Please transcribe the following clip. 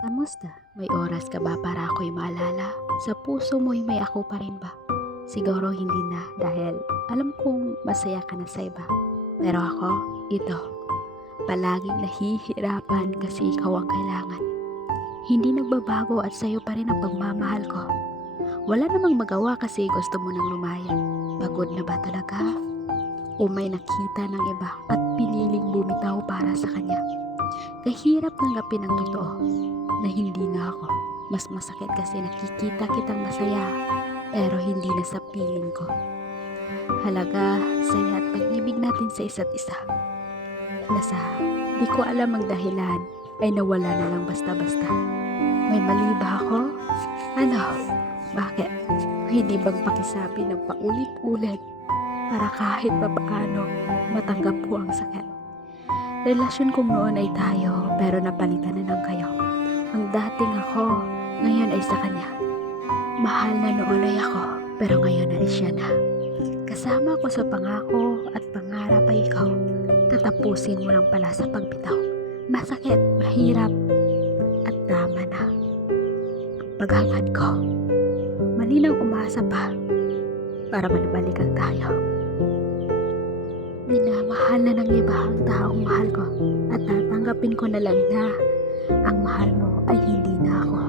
Kamusta? May oras ka ba para ako'y maalala? Sa puso mo'y may ako pa rin ba? Siguro hindi na dahil alam kong masaya ka na sa iba. Pero ako, ito, palaging nahihirapan kasi ikaw ang kailangan. Hindi nagbabago at sa'yo pa rin ang pagmamahal ko. Wala namang magawa kasi gusto mo nang lumaya. Pagod na ba talaga? O may nakita ng iba at piniling bumitaw para sa kanya? Kahirap tanggapin ang totoo na hindi na ako. Mas masakit kasi nakikita kitang masaya pero hindi na sa piling ko. Halaga, saya at pag-ibig natin sa isa't isa. Nasa di ko alam ang dahilan ay nawala na lang basta-basta. May mali ba ako? Ano? Bakit? Hindi bang pakisabi ng paulit-ulit para kahit papaano matanggap ko ang sakit? Relasyon kong noon ay tayo pero napalitan na ng kayo. Ang dating ako, ngayon ay sa kanya. Mahal na noon ay ako, pero ngayon ay siya na. Kasama ko sa pangako at pangarap ay ikaw. Tatapusin mo lang pala sa pagbitaw. Masakit, mahirap, at tama na. Ang paghangad ko, malinang umasa pa para manibalikan tayo. Minamahal na ng iba ang taong mahal ko at tatanggapin ko na lang na ang mahal mo ay hindi na ako.